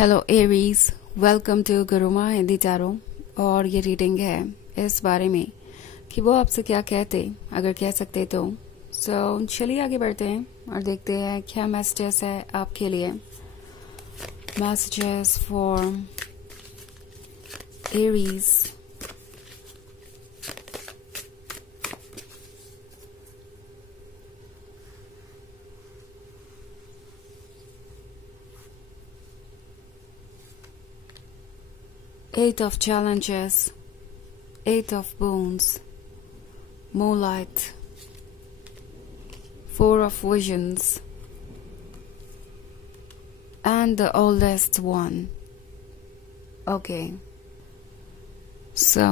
Hello Aries, welcome to Gurumaa Hindi चारो। और ये रीडिंग है इस बारे में कि वो आपसे क्या कहते, अगर कह सकते तो। चलिए आगे बढ़ते हैं और देखते हैं क्या मैसेजेस है आपके लिए। Messages for Aries. Eight of challenges, Eight of bones, moonlight, Four of visions, and the oldest one. Okay. So,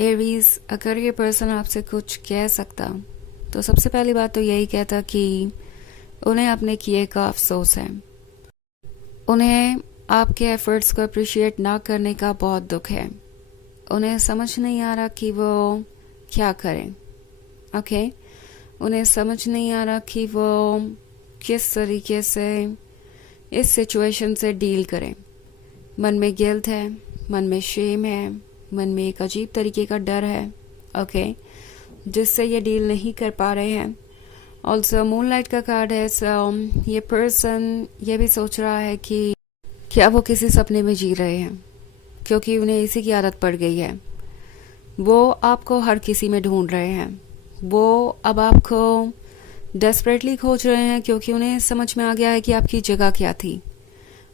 Aries, अगर ये पर्सन आपसे कुछ कह सकता तो सबसे पहली बात तो यही कहता कि उन्हें अपने किए का अफसोस है। उन्हें आपके एफर्ट्स को अप्रिशिएट ना करने का बहुत दुख है। उन्हें समझ नहीं आ रहा कि वो क्या करें। ओके, उन्हें समझ नहीं आ रहा कि वो किस तरीके से इस सिचुएशन से डील करें। मन में गिल्ट है, मन में शेम है, मन में एक अजीब तरीके का डर है। ओके, जिससे ये डील नहीं कर पा रहे हैं। ऑल्सो मूनलाइट का कार्ड है। सो ये पर्सन ये भी सोच रहा है कि क्या वो किसी सपने में जी रहे हैं, क्योंकि उन्हें इसी की आदत पड़ गई है। वो आपको हर किसी में ढूंढ रहे हैं। वो अब आपको डेस्परेटली खोज रहे हैं, क्योंकि उन्हें समझ में आ गया है कि आपकी जगह क्या थी।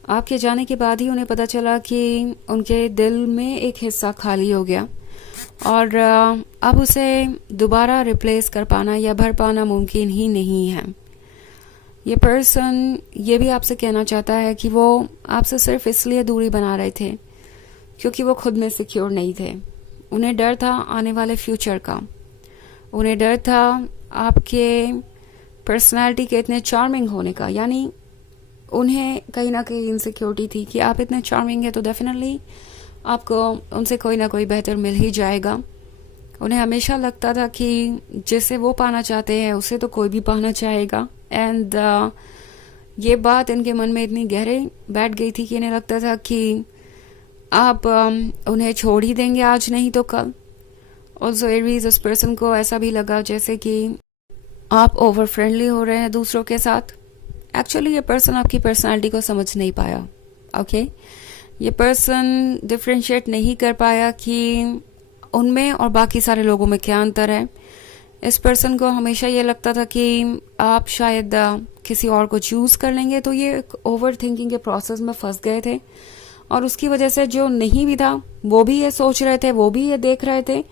आपके जाने के बाद ही उन्हें पता चला कि उनके दिल में एक हिस्सा खाली हो गया और अब उसे दोबारा रिप्लेस कर पाना या भर पाना मुमकिन ही नहीं है। ये पर्सन ये भी आपसे कहना चाहता है कि वो आपसे सिर्फ इसलिए दूरी बना रहे थे क्योंकि वो खुद में सिक्योर नहीं थे। उन्हें डर था आने वाले फ्यूचर का। उन्हें डर था आपके पर्सनालिटी के इतने चार्मिंग होने का। यानी उन्हें कहीं ना कहीं इनसिक्योरिटी थी कि आप इतने चार्मिंग है तो डेफिनेटली आपको उनसे कोई ना कोई बेहतर मिल ही जाएगा। उन्हें हमेशा लगता था कि जिसे वो पाना चाहते हैं उसे तो कोई भी पाना चाहेगा। एंड ये बात इनके मन में इतनी गहरे बैठ गई थी कि इन्हें लगता था कि आप उन्हें छोड़ ही देंगे आज नहीं तो कल। ऑल्सो एरीज, उस पर्सन को ऐसा भी लगा जैसे कि आप ओवर फ्रेंडली हो रहे हैं दूसरों के साथ। एक्चुअली ये पर्सन आपकी पर्सनालिटी को समझ नहीं पाया। ओके, ये पर्सन डिफ्रेंशिएट नहीं कर पाया कि उनमें और बाकी सारे लोगों में क्या अंतर है। इस पर्सन को हमेशा ये लगता था कि आप शायद किसी और को चूज कर लेंगे, तो ये ओवर थिंकिंग के प्रोसेस में फंस गए थे और उसकी वजह से जो नहीं भी था वो भी ये सोच रहे थे, वो भी ये देख रहे थे।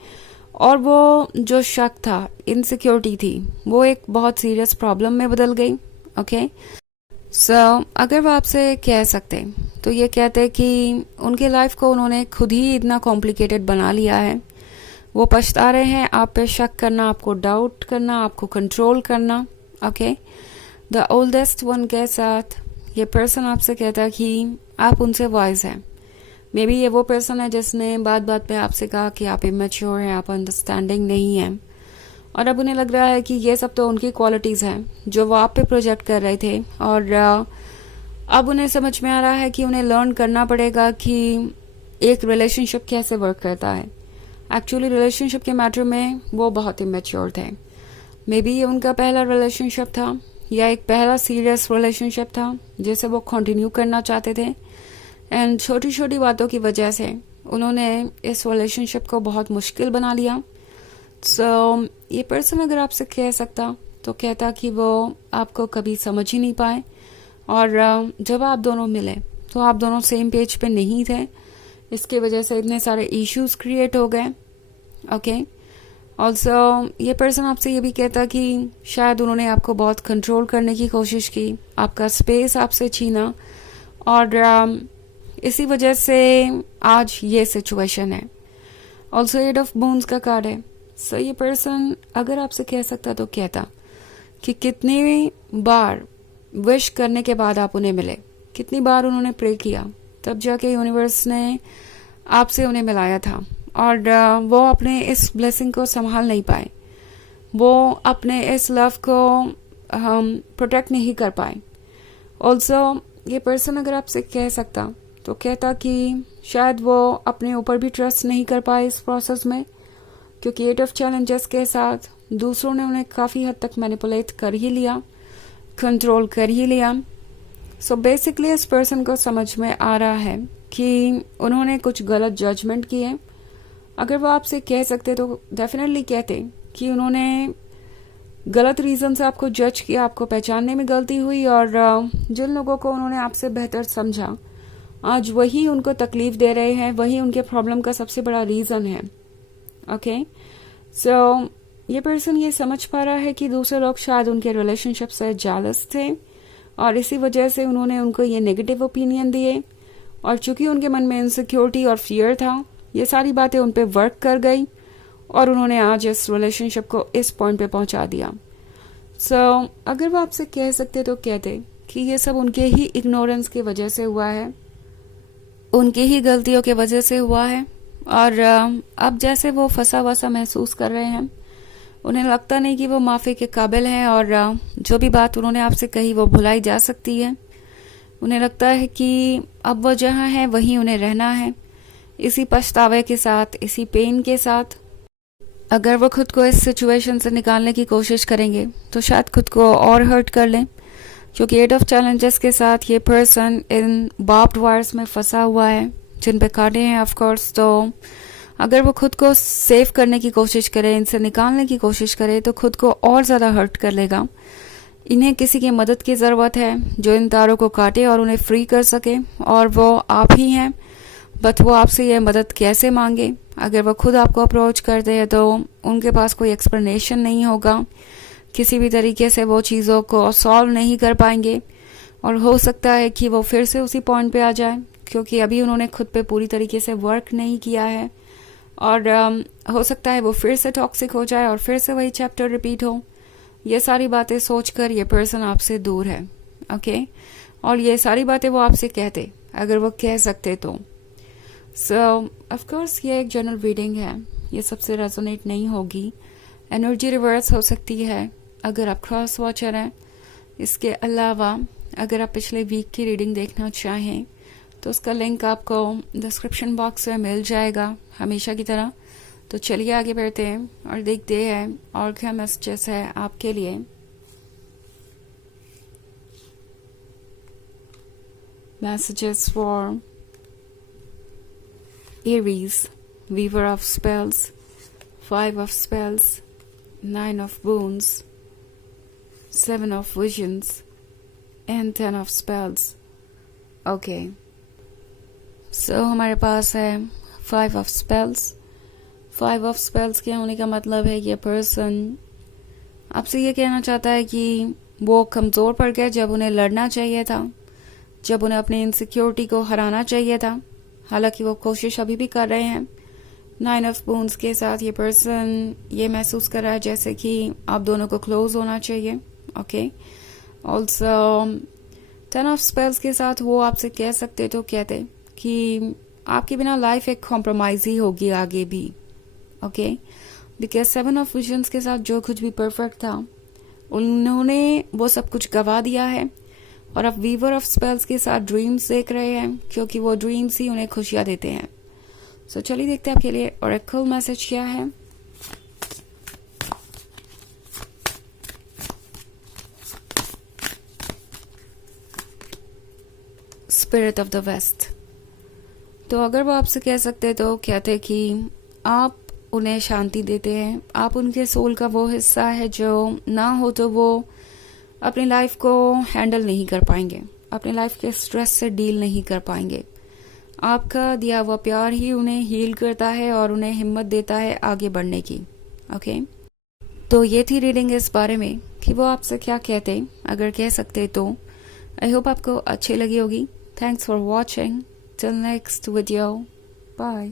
और वो जो शक था, इनसिक्योरिटी थी, वो एक बहुत सीरियस प्रॉब्लम में बदल गई। ओके, सो अगर वो आपसे कह सकते तो ये कहते कि उनके लाइफ को उन्होंने खुद ही इतना कॉम्प्लिकेटेड बना लिया है। वो पछता रहे हैं आप पे शक करना, आपको डाउट करना, आपको कंट्रोल करना। ओके, द ओल्डेस्ट वन के साथ ये पर्सन आपसे कहता कि आप उनसे वाइज हैं। मे बी ये वो पर्सन है जिसने बात बात पे आपसे कहा कि आप इमेच्योर हैं, आप अंडरस्टैंडिंग नहीं हैं। और अब उन्हें लग रहा है कि ये सब तो उनकी क्वालिटीज हैं जो वो आप पे प्रोजेक्ट कर रहे थे। और अब उन्हें समझ में आ रहा है कि उन्हें लर्न करना पड़ेगा कि एक रिलेशनशिप कैसे वर्क करता है। एक्चुअली रिलेशनशिप के मैटर में वो बहुत इमेच्योर थे। मे बी ये उनका पहला रिलेशनशिप था या एक पहला सीरियस रिलेशनशिप था जिसे वो कंटिन्यू करना चाहते थे। एंड छोटी छोटी बातों की वजह से उन्होंने इस रिलेशनशिप को बहुत मुश्किल बना लिया। सो ये पर्सन अगर आपसे कह सकता तो कहता कि वो आपको कभी समझ ही नहीं पाए और जब आप दोनों मिले तो आप दोनों सेम पेज पे नहीं थे। इसके वजह से इतने सारे इश्यूज क्रिएट हो गए। ओके, ऑल्सो ये पर्सन आपसे ये भी कहता कि शायद उन्होंने आपको बहुत कंट्रोल करने की कोशिश की, आपका स्पेस आपसे छीना और इसी वजह से आज ये सिचुएशन है। ऑल्सो एट ऑफ बोन्स का कार्ड है। सो ये पर्सन अगर आपसे कह सकता तो कहता कि कितनी बार विश करने के बाद आप उन्हें मिले, कितनी बार उन्होंने प्रे किया, तब जाके यूनिवर्स ने आपसे उन्हें मिलाया था। और वो अपने इस ब्लेसिंग को संभाल नहीं पाए, वो अपने इस लव को प्रोटेक्ट नहीं कर पाए। ऑल्सो ये पर्सन अगर आपसे कह सकता तो कहता कि शायद वो अपने ऊपर भी ट्रस्ट नहीं कर पाए इस प्रोसेस में, क्योंकि 8 ऑफ चैलेंजेस के साथ दूसरों ने उन्हें काफ़ी हद तक मैनिपुलेट कर ही लिया, कंट्रोल कर ही लिया। सो बेसिकली इस पर्सन को समझ में आ रहा है कि उन्होंने कुछ गलत जजमेंट किए। अगर वो आपसे कह सकते तो डेफिनेटली कहते कि उन्होंने गलत रीज़न से आपको जज किया, आपको पहचानने में गलती हुई, और जिन लोगों को उन्होंने आपसे बेहतर समझा आज वही उनको तकलीफ दे रहे हैं, वही उनके प्रॉब्लम का सबसे बड़ा रीज़न है। ओके, सो ये पर्सन ये समझ पा रहा है कि दूसरे लोग शायद उनके रिलेशनशिप से जेलस थे और इसी वजह से उन्होंने उनको ये नेगेटिव ओपिनियन दिए, और चूंकि उनके मन में इनसिक्योरिटी और फियर था, ये सारी बातें उन पे वर्क कर गई और उन्होंने आज इस रिलेशनशिप को इस पॉइंट पे पहुंचा दिया। सो अगर वो आपसे कह सकते तो कहते कि ये सब उनके ही इग्नोरेंस की वजह से हुआ है, उनकी ही गलतियों की वजह से हुआ है, और अब जैसे वो फंसा वसा महसूस कर रहे हैं, उन्हें लगता नहीं कि वो माफ़ी के काबिल हैं, और जो भी बात उन्होंने आपसे कही वो भुलाई जा सकती है। उन्हें लगता है कि अब वो जहाँ है वहीं उन्हें रहना है, इसी पछतावे के साथ, इसी पेन के साथ। अगर वो खुद को इस सिचुएशन से निकालने की कोशिश करेंगे तो शायद खुद को और हर्ट कर लें, क्योंकि 8 ऑफ चैलेंजेस के साथ ये पर्सन इन बार्ब्ड वायर्स में फंसा हुआ है जिन पे कांटे हैं ऑफ कोर्स। तो अगर वो खुद को सेव करने की कोशिश करे, इनसे निकालने की कोशिश करे, तो खुद को और ज़्यादा हर्ट कर लेगा। इन्हें किसी की मदद की ज़रूरत है जो इन तारों को काटे और उन्हें फ्री कर सके, और वो आप ही हैं। बट वो आपसे ये मदद कैसे मांगे? अगर वो खुद आपको अप्रोच करते हैं तो उनके पास कोई एक्सप्लेनेशन नहीं होगा, किसी भी तरीके से वो चीज़ों को सॉल्व नहीं कर पाएंगे, और हो सकता है कि वो फिर से उसी पॉइंट पे आ जाए, क्योंकि अभी उन्होंने खुद पे पूरी तरीके से वर्क नहीं किया है, और हो सकता है वो फिर से टॉक्सिक हो जाए और फिर से वही चैप्टर रिपीट हो। ये सारी बातें सोचकर ये पर्सन आपसे दूर है। ओके, और ये सारी बातें वो आपसे कहते अगर वो कह सकते तो। सो ऑफ कोर्स ये एक जनरल रीडिंग है, ये सबसे रेजोनेट नहीं होगी, एनर्जी रिवर्स हो सकती है अगर आप क्रॉस वॉचर हैं। इसके अलावा अगर आप पिछले वीक की रीडिंग देखना चाहें तो उसका लिंक आपको डिस्क्रिप्शन बॉक्स में मिल जाएगा हमेशा की तरह। तो चलिए आगे बढ़ते हैं और देखते हैं और क्या मैसेजेस है आपके लिए। Messages for Aries, Weaver of Spells, 5 of Spells, 9 of Boons, 7 of Visions, and 10 of Spells. Okay. So हमारे पास है 5 of Spells. 5 of Spells के होने का मतलब है ये पर्सन आपसे ये कहना चाहता है कि वो कमज़ोर पड़ गए जब उन्हें लड़ना चाहिए था, जब उन्हें अपनी इनसिक्योरिटी को हराना चाहिए था। हालांकि वो कोशिश अभी भी कर रहे हैं। 9 ऑफ बून्स के साथ ये पर्सन ये महसूस कर रहा है जैसे कि आप दोनों को क्लोज होना चाहिए। ओके, ऑल्सो 10 ऑफ स्पेल्स के साथ वो आपसे कह सकते तो कहते कि आपके बिना लाइफ एक कॉम्प्रोमाइज ही होगी आगे भी। ओके, बिकॉज 7 ऑफ विजन्स के साथ जो कुछ भी परफेक्ट था उन्होंने वो सब कुछ गवा दिया है, और अब वीवर ऑफ स्पेल्स के साथ ड्रीम्स देख रहे हैं, क्योंकि वो ड्रीम्स ही उन्हें खुशियां देते हैं। सो चलिए देखते हैं आपके लिए ऑरेकल मैसेज क्या है। Spirit of the west. तो अगर वो आपसे कह सकते तो कहते कि आप उन्हें शांति देते हैं, आप उनके सोल का वो हिस्सा है जो ना हो तो वो अपनी लाइफ को हैंडल नहीं कर पाएंगे, अपनी लाइफ के स्ट्रेस से डील नहीं कर पाएंगे। आपका दिया हुआ प्यार ही उन्हें हील करता है और उन्हें हिम्मत देता है आगे बढ़ने की। ओके, तो ये थी रीडिंग इस बारे में कि वो आपसे क्या कहते अगर कह सकते तो। आई होप आपको अच्छी लगी होगी। Thanks for watching. Till next video, bye.